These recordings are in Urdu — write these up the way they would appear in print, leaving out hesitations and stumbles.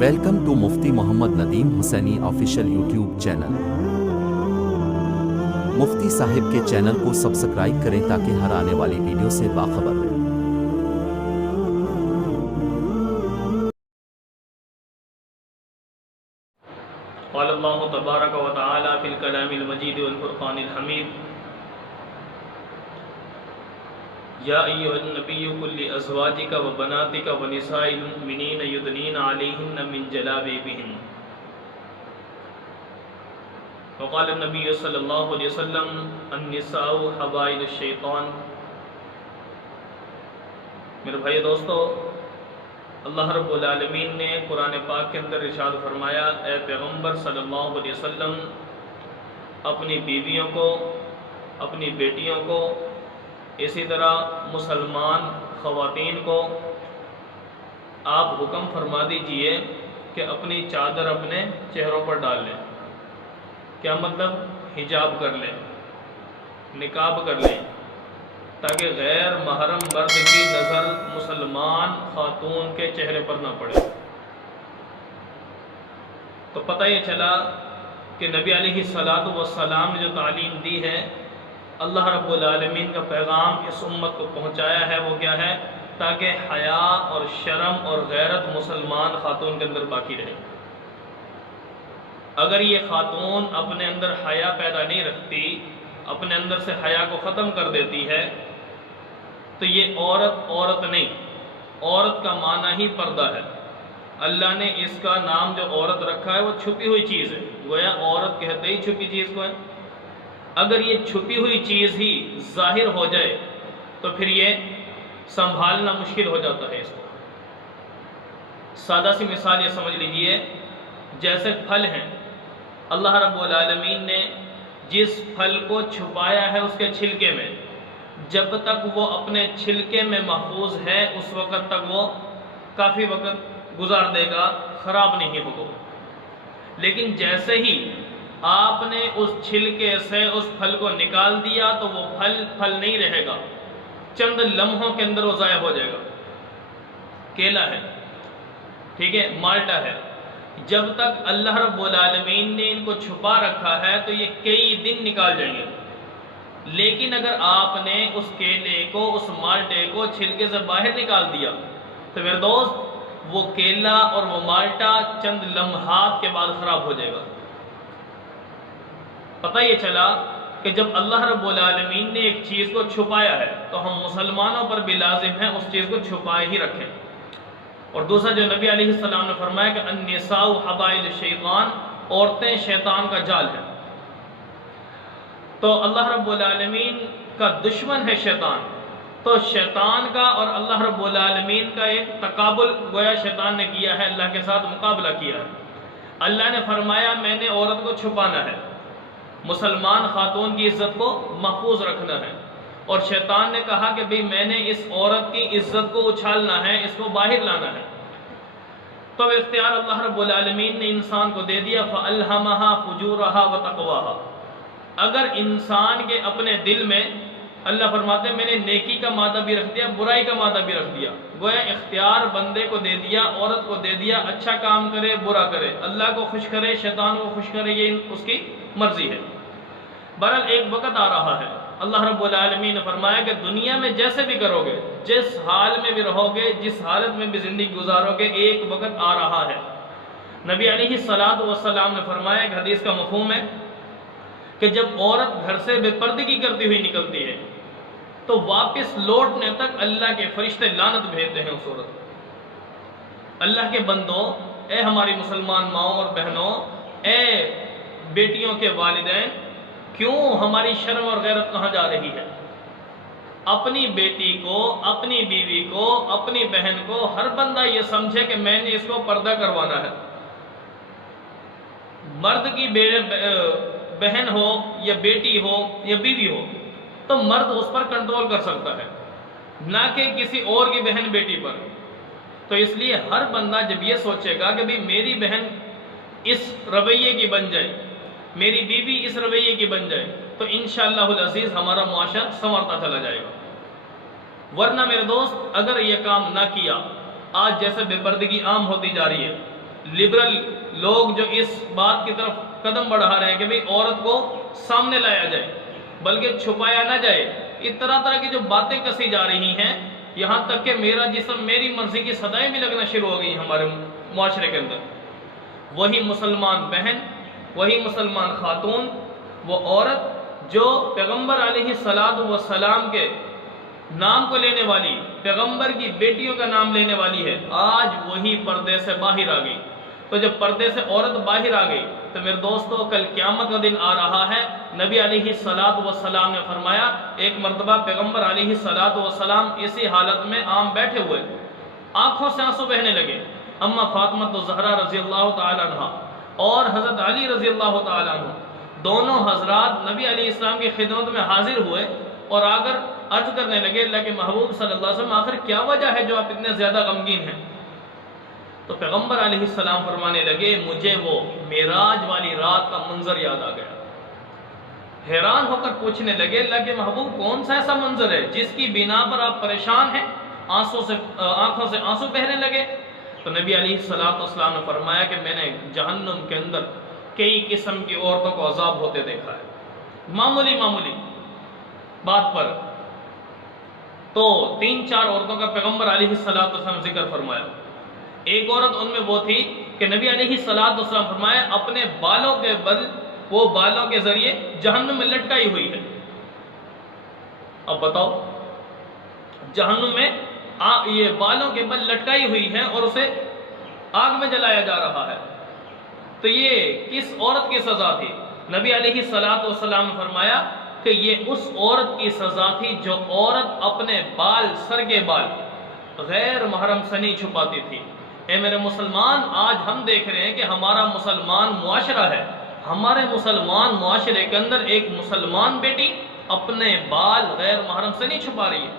Welcome to Mufti Muhammad Nadeem Hussaini official YouTube channel. Mufti صاحب کے چینل کو سبسکرائب کریں تاکہ ہر آنے والی ویڈیو سے باخبر رہیں۔ قال اللہ تبارک و تعالی فی الکلام المجید والفرقان الحمید یا ایھا النبی قل لازواجک و بناتک و نساء المؤمنین یدنین علیہن من جلابیبہن۔ وقال النبی صلی اللہ علیہ وسلم النساء حبائل الشیطان۔ میرے بھائی دوستو، اللہ رب العالمین نے قرآن پاک کے اندر ارشاد فرمایا، اے پیغمبر صلی اللہ علیہ وسلم اپنی بیویوں کو، اپنی بیٹیوں کو، اسی طرح مسلمان خواتین کو آپ حکم فرما دیجئے کہ اپنی چادر اپنے چہروں پر ڈال لیں۔ کیا مطلب؟ حجاب کر لیں، نقاب کر لیں، تاکہ غیر محرم مرد کی نظر مسلمان خاتون کے چہرے پر نہ پڑے۔ تو پتہ یہ چلا کہ نبی علیہ السلام نے جو تعلیم دی ہے، اللہ رب العالمین کا پیغام اس امت کو پہنچایا ہے، وہ کیا ہے؟ تاکہ حیا اور شرم اور غیرت مسلمان خاتون کے اندر باقی رہے۔ اگر یہ خاتون اپنے اندر حیا پیدا نہیں رکھتی، اپنے اندر سے حیا کو ختم کر دیتی ہے، تو یہ عورت نہیں، عورت کا معنی ہی پردہ ہے۔ اللہ نے اس کا نام جو عورت رکھا ہے وہ چھپی ہوئی چیز ہے، گویا عورت کہتے ہی چھپی چیز کو ہے۔ اگر یہ چھپی ہوئی چیز ہی ظاہر ہو جائے تو پھر یہ سنبھالنا مشکل ہو جاتا ہے۔ اس کو سادہ سی مثال یہ سمجھ لیجئے، جیسے پھل ہیں، اللہ رب العالمین نے جس پھل کو چھپایا ہے اس کے چھلکے میں، جب تک وہ اپنے چھلکے میں محفوظ ہے اس وقت تک وہ کافی وقت گزار دے گا، خراب نہیں ہوگا۔ لیکن جیسے ہی آپ نے اس چھلکے سے اس پھل کو نکال دیا تو وہ پھل نہیں رہے گا، چند لمحوں کے اندر وہ ضائع ہو جائے گا۔ کیلا ہے، ٹھیک ہے، مالٹا ہے، جب تک اللہ رب العالمین نے ان کو چھپا رکھا ہے تو یہ کئی دن نکال جائیں گے۔ لیکن اگر آپ نے اس کیلے کو، اس مالٹے کو چھلکے سے باہر نکال دیا تو میرے دوست وہ کیلا اور وہ مالٹا چند لمحات کے بعد خراب ہو جائے گا۔ پتہ یہ چلا کہ جب اللہ رب العالمین نے ایک چیز کو چھپایا ہے تو ہم مسلمانوں پر بھی لازم ہے اس چیز کو چھپائے ہی رکھیں۔ اور دوسرا جو نبی علیہ السلام نے فرمایا کہ النساء حبائل الشیطان، عورتیں شیطان کا جال ہے۔ تو اللہ رب العالمین کا دشمن ہے شیطان، تو شیطان کا اور اللہ رب العالمین کا ایک تقابل گویا شیطان نے کیا ہے، اللہ کے ساتھ مقابلہ کیا ہے۔ اللہ نے فرمایا میں نے عورت کو چھپانا ہے، مسلمان خاتون کی عزت کو محفوظ رکھنا ہے، اور شیطان نے کہا کہ بھئی میں نے اس عورت کی عزت کو اچھالنا ہے، اس کو باہر لانا ہے۔ تو اختیار اللہ رب العالمین نے انسان کو دے دیا، فَأَلْهَمَهَا فُجُورَهَا وَتَقْوَاهَا۔ اگر انسان کے اپنے دل میں، اللہ فرماتے ہیں میں نے نیکی کا مادہ بھی رکھ دیا، برائی کا مادہ بھی رکھ دیا، گویا اختیار بندے کو دے دیا، عورت کو دے دیا، اچھا کام کرے برا کرے، اللہ کو خوش کرے شیطان کو خوش کرے، یہ اس کی مرضی ہے۔ بہرحال ایک وقت آ رہا ہے، اللہ رب العالمین نے فرمایا کہ دنیا میں جیسے بھی کرو گے، جس حال میں بھی رہو گے، جس حالت میں بھی زندگی گزارو گے، ایک وقت آ رہا ہے۔ نبی علیہ السلام نے فرمایا، ایک حدیث کا مفہوم ہے کہ جب عورت گھر سے بے پردگی کرتی ہوئی نکلتی ہے تو واپس لوٹنے تک اللہ کے فرشتے لعنت بھیجتے ہیں اس عورت کو۔ اللہ کے بندوں، اے ہماری مسلمان ماؤں اور بہنوں، اے بیٹیوں کے والدین، کیوں ہماری شرم اور غیرت کہاں جا رہی ہے؟ اپنی بیٹی کو، اپنی بیوی کو، اپنی بہن کو ہر بندہ یہ سمجھے کہ میں نے اس کو پردہ کروانا ہے۔ مرد کی بہن ہو یا بیٹی ہو یا بیوی ہو تو مرد اس پر کنٹرول کر سکتا ہے، نہ کہ کسی اور کی بہن بیٹی پر۔ تو اس لیے ہر بندہ جب یہ سوچے گا کہ بھی میری بہن اس رویے کی بن جائے، میری بیوی اس رویے کی بن جائے، تو انشاءاللہ العزیز ہمارا معاشرہ سنورتا چلا جائے گا۔ ورنہ میرے دوست اگر یہ کام نہ کیا، آج جیسے بے پردگی عام ہوتی جا رہی ہے، لبرل لوگ جو اس بات کی طرف قدم بڑھا رہے ہیں کہ بھئی عورت کو سامنے لایا جائے بلکہ چھپایا نہ جائے، اس طرح طرح کی جو باتیں کسی جا رہی ہیں، یہاں تک کہ میرا جسم میری مرضی کی صدائیں بھی لگنا شروع ہو گئی ہیں ہمارے معاشرے کے اندر۔ وہی مسلمان بہن، وہی مسلمان خاتون، وہ عورت جو پیغمبر علیہ السلام کے نام کو لینے والی، پیغمبر کی بیٹیوں کا نام لینے والی ہے، آج وہی پردے سے باہر آ گئی۔ تو جب پردے سے عورت باہر آ گئی تو میرے دوستو کل قیامت کا دن آ رہا ہے۔ نبی علیہ السلام نے فرمایا، ایک مرتبہ پیغمبر علیہ السلام اسی حالت میں عام بیٹھے ہوئے، آنکھوں سے آنسو بہنے لگے۔ اما فاطمہ الزہرا رضی اللہ تعالی عنہ اور حضرت علی رضی اللہ تعالی عنہ دونوں حضرات نبی علیہ السلام کی خدمت میں حاضر ہوئے اور آ کر عرض کرنے لگے، اللہ کے محبوب صلی اللہ علیہ وسلم آخر کیا وجہ ہے جو آپ اتنے زیادہ غمگین ہیں؟ تو پیغمبر علیہ السلام فرمانے لگے، مجھے وہ معراج والی رات کا منظر یاد آ گیا۔ حیران ہو کر پوچھنے لگے، اللہ کے محبوب کون سا ایسا منظر ہے جس کی بنا پر آپ پریشان ہیں، آنکھوں سے آنسو بہنے لگے؟ تو نبی علیہ السلام نے فرمایا کہ میں نے جہنم کے اندر کئی قسم کی عورتوں کو عذاب ہوتے دیکھا ہے، معمولی بات پر۔ تو 3-4 عورتوں کا پیغمبر علیہ السلام ذکر فرمایا۔ ایک عورت ان میں وہ تھی کہ نبی علیہ السلام فرمایا اپنے بالوں کے بل، وہ بالوں کے ذریعے جہنم میں لٹکائی ہوئی ہے۔ اب بتاؤ، جہنم میں یہ بالوں کے بل لٹکائی ہوئی ہے اور اسے آگ میں جلایا جا رہا ہے، تو یہ کس عورت کی سزا تھی؟ نبی علیہ السلام نے فرمایا کہ یہ اس عورت کی سزا تھی جو عورت اپنے بال، سر کے بال غیر محرم سے نہیں چھپاتی تھی۔ اے میرے مسلمان، آج ہم دیکھ رہے ہیں کہ ہمارا مسلمان معاشرہ ہے، ہمارے مسلمان معاشرے کے اندر ایک مسلمان بیٹی اپنے بال غیر محرم سے نہیں چھپا رہی ہے۔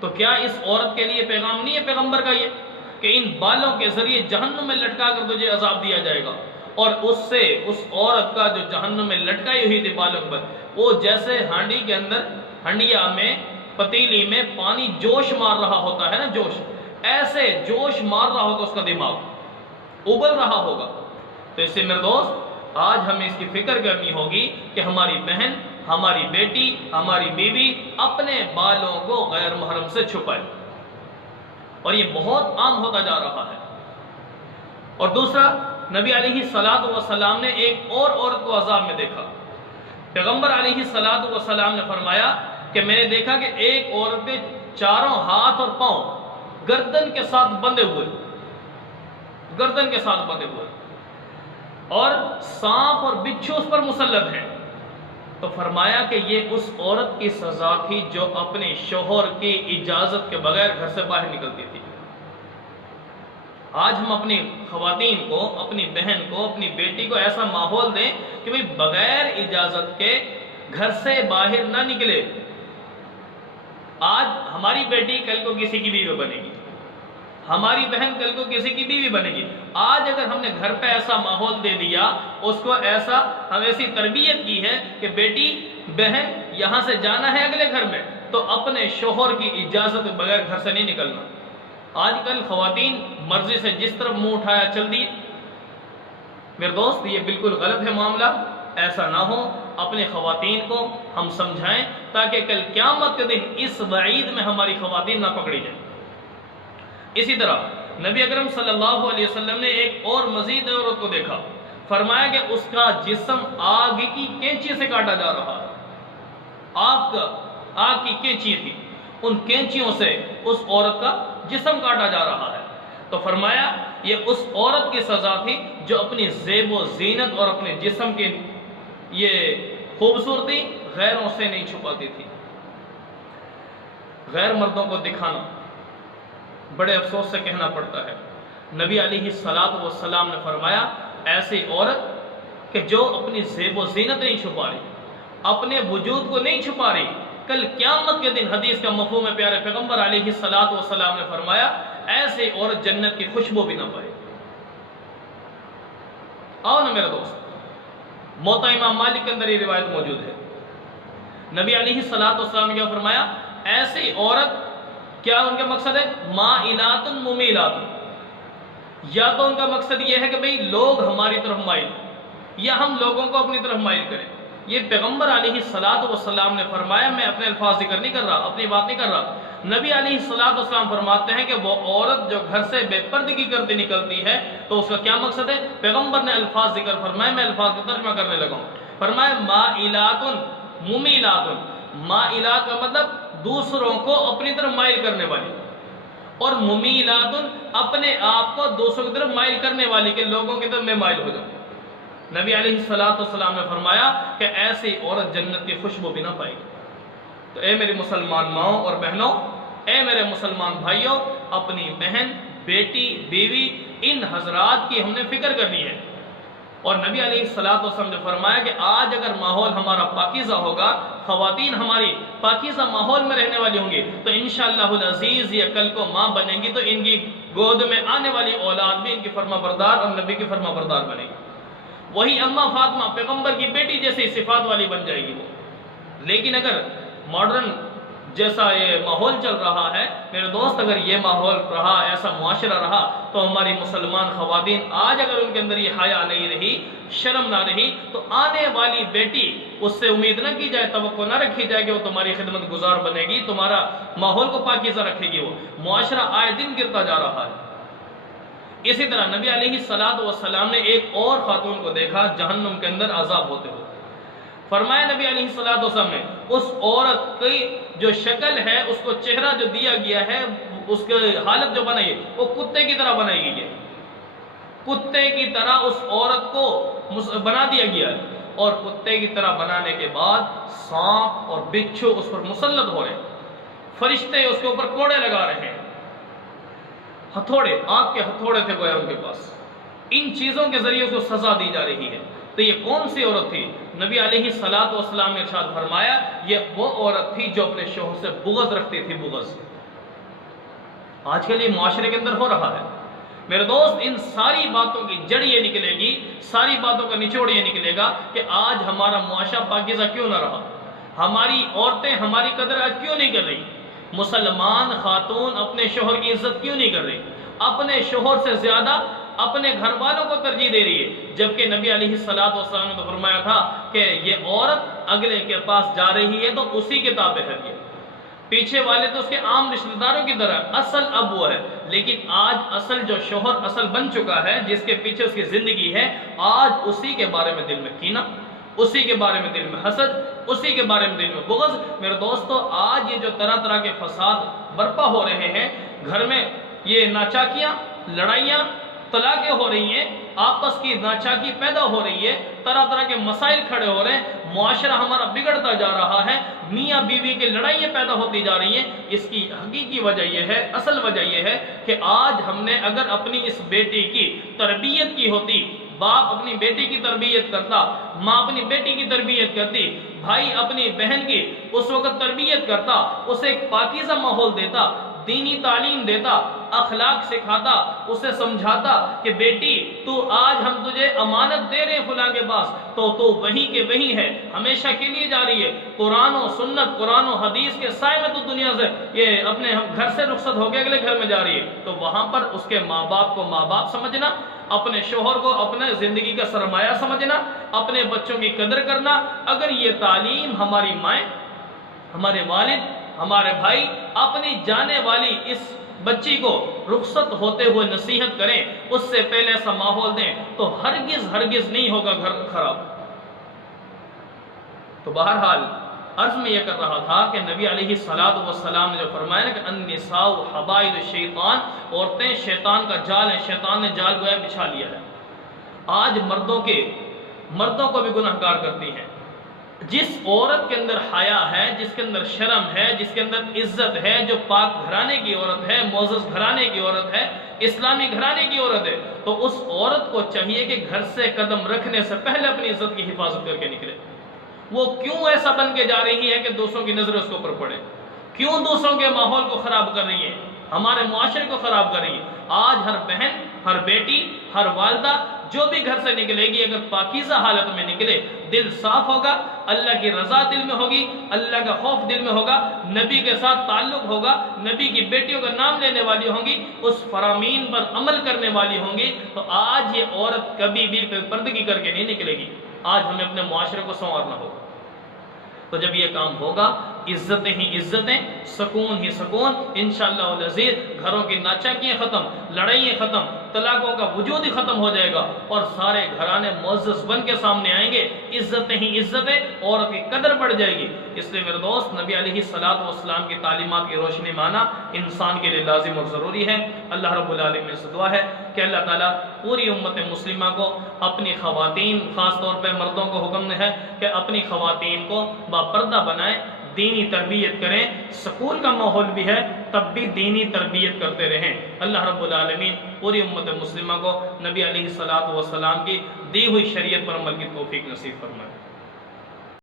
تو کیا اس عورت کے لیے پیغام نہیں ہے پیغمبر کا یہ کہ ان بالوں کے ذریعے جہنم میں لٹکا کر تجھے عذاب دیا جائے گا؟ اور اس عورت کا جو جہنم میں لٹکائی ہوئی تھی بالوں پر، وہ جیسے ہانڈی کے اندر، ہنڈیا میں، پتیلی میں پانی جوش مار رہا ہوتا ہے نا، جوش، ایسے جوش مار رہا ہوگا اس کا دماغ، ابل رہا ہوگا۔ تو اس سے میرے دوست آج ہمیں اس کی فکر کرنی ہوگی کہ ہماری بہن، ہماری بیٹی، ہماری بیوی اپنے بالوں کو غیر محرم سے چھپائے، اور یہ بہت عام ہوتا جا رہا ہے۔ اور دوسرا، نبی علیہ السلام نے ایک اور عورت کو عذاب میں دیکھا۔ پیغمبر علیہ السلام نے فرمایا کہ میں نے دیکھا کہ ایک عورت کے چاروں ہاتھ اور پاؤں گردن کے ساتھ بندھے ہوئے، گردن کے ساتھ بندھے ہوئے، اور سانپ اور بچھو اس پر مسلط ہیں۔ تو فرمایا کہ یہ اس عورت کی سزا تھی جو اپنے شوہر کی اجازت کے بغیر گھر سے باہر نکلتی تھی۔ آج ہم اپنی خواتین کو، اپنی بہن کو، اپنی بیٹی کو ایسا ماحول دیں کہ بھئی بغیر اجازت کے گھر سے باہر نہ نکلے۔ آج ہماری بیٹی کل کو کسی کی بیوی بنے گی، ہماری بہن کل کو کسی کی بیوی بنے گی۔ آج اگر ہم نے گھر پہ ایسا ماحول دے دیا، اس کو ہم ایسی تربیت کی ہے کہ بیٹی، بہن یہاں سے جانا ہے اگلے گھر میں تو اپنے شوہر کی اجازت کے بغیر گھر سے نہیں نکلنا۔ آج کل خواتین مرضی سے جس طرف منہ اٹھایا چل دی۔ میرے دوست یہ بالکل غلط ہے معاملہ، ایسا نہ ہو۔ اپنے خواتین کو ہم سمجھائیں تاکہ کل قیامت کے دن اس وعید میں ہماری خواتین نہ پکڑی جائیں۔ اسی طرح نبی اکرم صلی اللہ علیہ وسلم نے ایک اور مزید عورت کو دیکھا، فرمایا کہ اس کا جسم آگ کی کینچی سے کاٹا جا رہا ہے۔ آگ کی کینچی تھی، ان کینچیوں سے اس عورت کا جسم کاٹا جا رہا ہے۔ تو فرمایا یہ اس عورت کی سزا تھی جو اپنی زیب و زینت اور اپنے جسم کی یہ خوبصورتی غیروں سے نہیں چھپاتی تھی۔ غیر مردوں کو دکھانا بڑے افسوس سے کہنا پڑتا ہے، نبی علیہ السلام نے فرمایا ایسی عورت کہ جو اپنی زیب و زینت نہیں چھپا رہی، اپنے وجود کو نہیں چھپا رہی، کل قیامت کے دن حدیث کا مفہوم ہے، پیارے پیغمبر علیہ السلام نے فرمایا ایسی عورت جنت کی خوشبو بھی نہ پائے۔ آؤ نا میرے دوست، موطا امام مالک کے اندر یہ روایت موجود ہے۔ نبی علیہ السلام نے کیا فرمایا؟ ایسی عورت، کیا ان کے مقصد ہے؟ مائلات ممیلات، یا تو ان کا مقصد یہ ہے کہ بھئی لوگ ہماری طرف مائل ہوں یا ہم لوگوں کو اپنی طرف مائل کریں۔ یہ پیغمبر علیہ السلام نے فرمایا، میں اپنے الفاظ ذکر نہیں کر رہا، اپنی بات نہیں کر رہا۔ نبی علیہ السلام فرماتے ہیں کہ وہ عورت جو گھر سے بے پردگی کرتی نکلتی ہے تو اس کا کیا مقصد ہے؟ پیغمبر نے الفاظ ذکر فرمائے، میں الفاظ کا ترجمہ کرنے لگا ہوں۔ فرمایا مائلات ممیلات، مائلات کا مطلب دوسروں کو اپنی طرف مائل کرنے والی، اور ممیلات اپنے آپ کو دوسروں کی طرف مائل کرنے والی، کہ لوگوں کی طرف میں مائل ہو جاؤں۔ نبی علیہ السلام نے فرمایا کہ ایسی عورت جنت کی خوشبو بھی نہ پائے گی۔ تو اے میری مسلمان ماؤں اور بہنوں، اے میرے مسلمان بھائیوں، اپنی بہن، بیٹی، بیوی، ان حضرات کی ہم نے فکر کرنی ہے۔ اور نبی علیہ السلام نے فرمایا کہ آج اگر ماحول ہمارا پاکیزہ ہوگا، خواتین ہماری پاکیزہ ماحول میں رہنے والی ہوں گی، تو انشاءاللہ العزیز یہ کل کو ماں بنیں گی تو ان کی گود میں آنے والی اولاد بھی ان کی فرما بردار اور نبی کی فرما بردار بنے گی۔ وہی اماں فاطمہ پیغمبر کی بیٹی جیسی صفات والی بن جائے گی وہ۔ لیکن اگر ماڈرن جیسا یہ ماحول چل رہا ہے میرے دوست، اگر یہ ماحول رہا، ایسا معاشرہ رہا، تو ہماری مسلمان خواتین آج اگر ان کے اندر یہ حیا نہیں رہی، شرم نہ رہی، تو آنے والی بیٹی اس سے امید نہ کی جائے، توقع نہ رکھی جائے کہ وہ تمہاری خدمت گزار بنے گی، تمہارا ماحول کو پاکیزہ رکھے گی۔ وہ معاشرہ آئے دن گرتا جا رہا ہے۔ اسی طرح نبی علیہ السلام نے ایک اور خاتون کو دیکھا جہنم کے اندر عذاب ہوتے ہوئے۔ فرمایا نبی علیہ السلام نے اس عورت کی جو شکل ہے، اس کو چہرہ جو دیا گیا ہے، اس کی حالت جو بنائی ہے وہ کتے کی طرح بنائی گئی ہے۔ کتے کی طرح اس عورت کو بنا دیا گیا ہے، اور کتے کی طرح بنانے کے بعد سانپ اور بچھو اس پر مسلط ہو رہے ہیں، فرشتے اس کے اوپر کوڑے لگا رہے ہیں، ہتھوڑے، آگ کے ہتھوڑے تھے گویا ان کے پاس۔ ان چیزوں کے ذریعے اس کو سزا دی جا رہی ہے۔ تو یہ کون سی عورت تھی؟ نبی علیہ السلام نے ارشاد فرمایا یہ وہ عورت تھی جو اپنے شوہر سے بغض رکھتی تھی، بغض۔ آج کل یہ معاشرے کے اندر ہو رہا ہے میرے دوست۔ ان ساری باتوں کی جڑ یہ نکلے گی، ساری باتوں کا نچوڑ یہ نکلے گا کہ آج ہمارا معاشرہ پاکیزہ کیوں نہ رہا، ہماری عورتیں ہماری قدر آج کیوں نہیں کر رہی، مسلمان خاتون اپنے شوہر کی عزت کیوں نہیں کر رہی، اپنے شوہر سے زیادہ اپنے گھر والوں کو ترجیح دے رہی ہے، جبکہ نبی علیہ السلام نے تو فرمایا تھا کہ یہ عورت اگلے کے پاس جا رہی ہے تو اسی کے تابع ہے، پیچھے والے تو اس کے عام رشتہ داروں کی طرح، اصل اب وہ ہے۔ لیکن آج اصل جو شوہر اصل بن چکا ہے، جس کے پیچھے اس کی زندگی ہے، آج اسی کے بارے میں دل میں کینہ، اسی کے بارے میں دل میں حسد، اسی کے بارے میں دل میں بغض۔ میرے دوستو، آج یہ جو طرح طرح کے فساد برپا ہو رہے ہیں، گھر میں یہ ناچاکیاں، لڑائیاں، طلاقیں ہو رہی ہیں، آپس کی ناچاکی پیدا ہو رہی ہے، طرح طرح کے مسائل کھڑے ہو رہے ہیں، معاشرہ ہمارا بگڑتا جا رہا ہے، میاں بیوی کے لڑائیاں پیدا ہوتی جا رہی ہیں۔ اس کی حقیقی وجہ یہ ہے، اصل وجہ یہ ہے کہ آج ہم نے اگر اپنی اس بیٹی کی تربیت کی ہوتی، باپ اپنی بیٹی کی تربیت کرتا، ماں اپنی بیٹی کی تربیت کرتی، بھائی اپنی بہن کی اس وقت تربیت کرتا، اسے ایک پاکیزہ ماحول دیتا، دینی تعلیم دیتا، اخلاق سکھاتا، اسے سمجھاتا کہ بیٹی تو آج ہم تجھے امانت دے رہے ہیں فلاں کے پاس، تو وہی کے وہی ہے، ہمیشہ کے لیے جا رہی ہے، قرآن و سنت، قرآن و حدیث کے سائے میں تو دنیا سے یہ اپنے گھر سے رخصت ہو کے اگلے گھر میں جا رہی ہے، تو وہاں پر اس کے ماں باپ کو ماں باپ سمجھنا، اپنے شوہر کو اپنے زندگی کا سرمایہ سمجھنا، اپنے بچوں کی قدر کرنا۔ اگر یہ تعلیم ہماری مائیں، ہمارے والد، ہمارے بھائی اپنی جانے والی اس بچی کو رخصت ہوتے ہوئے نصیحت کریں، اس سے پہلے ایسا ماحول دیں، تو ہرگز نہیں ہوگا گھر خراب۔ تو بہرحال عرض میں یہ کر رہا تھا کہ نبی علیہ السلام نے جو فرمایا کہ النساء حبائل الشیطان، عورتیں شیطان کا جال ہیں، شیطان نے جال گویا بچھا لیا ہے۔ آج مردوں کو بھی گناہگار کرتی ہیں۔ جس عورت کے اندر حیا ہے، جس کے اندر شرم ہے، جس کے اندر عزت ہے، جو پاک گھرانے کی عورت ہے، معزز گھرانے کی عورت ہے، اسلامی گھرانے کی عورت ہے، تو اس عورت کو چاہیے کہ گھر سے قدم رکھنے سے پہلے اپنی عزت کی حفاظت کر کے نکلے۔ وہ کیوں ایسا بن کے جا رہی ہے کہ دوسروں کی نظریں اس کے اوپر پڑے؟ کیوں دوسروں کے ماحول کو خراب کر رہی ہے، ہمارے معاشرے کو خراب کر رہی ہے؟ آج ہر بہن، ہر بیٹی، ہر والدہ جو بھی گھر سے نکلے گی اگر پاکیزہ حالت میں نکلے، دل صاف ہوگا، اللہ کی رضا دل میں ہوگی، اللہ کا خوف دل میں ہوگا، نبی کے ساتھ تعلق ہوگا، نبی کی بیٹیوں کا نام لینے والی ہوں گی، اس فرامین پر عمل کرنے والی ہوں گی، تو آج یہ عورت کبھی بھی پردگی کر کے نہیں نکلے گی۔ آج ہمیں اپنے معاشرے کو سنوارنا ہوگا۔ تو جب یہ کام ہوگا، عزتیں ہی عزتیں، سکون ہی سکون، انشاءاللہ العزیز گھروں کی ناچاکیاں ختم، لڑائیاں ختم، طلاقوں کا وجود ہی ختم ہو جائے گا، اور سارے گھرانے معزز بن کے سامنے آئیں گے، عزتیں ہی عزتیں، عورت کی قدر بڑھ جائے گی۔ اس لیے میرے دوست، نبی علیہ السلام کی تعلیمات کی روشنی میں آنا انسان کے لیے لازم اور ضروری ہے۔ اللہ رب العالمین سے دعا ہے کہ اللہ تعالیٰ پوری امت مسلمہ کو، اپنی خواتین، خاص طور پہ مردوں کو حکم ہے کہ اپنی خواتین کو باپردہ بنائیں، دینی تربیت کریں، سکول کا ماحول بھی ہے تب بھی دینی تربیت کرتے رہیں۔ اللہ رب العالمین پوری امت مسلمہ کو نبی علیہ السلام کی دی ہوئی شریعت پر عمل کی توفیق نصیب فرمائے۔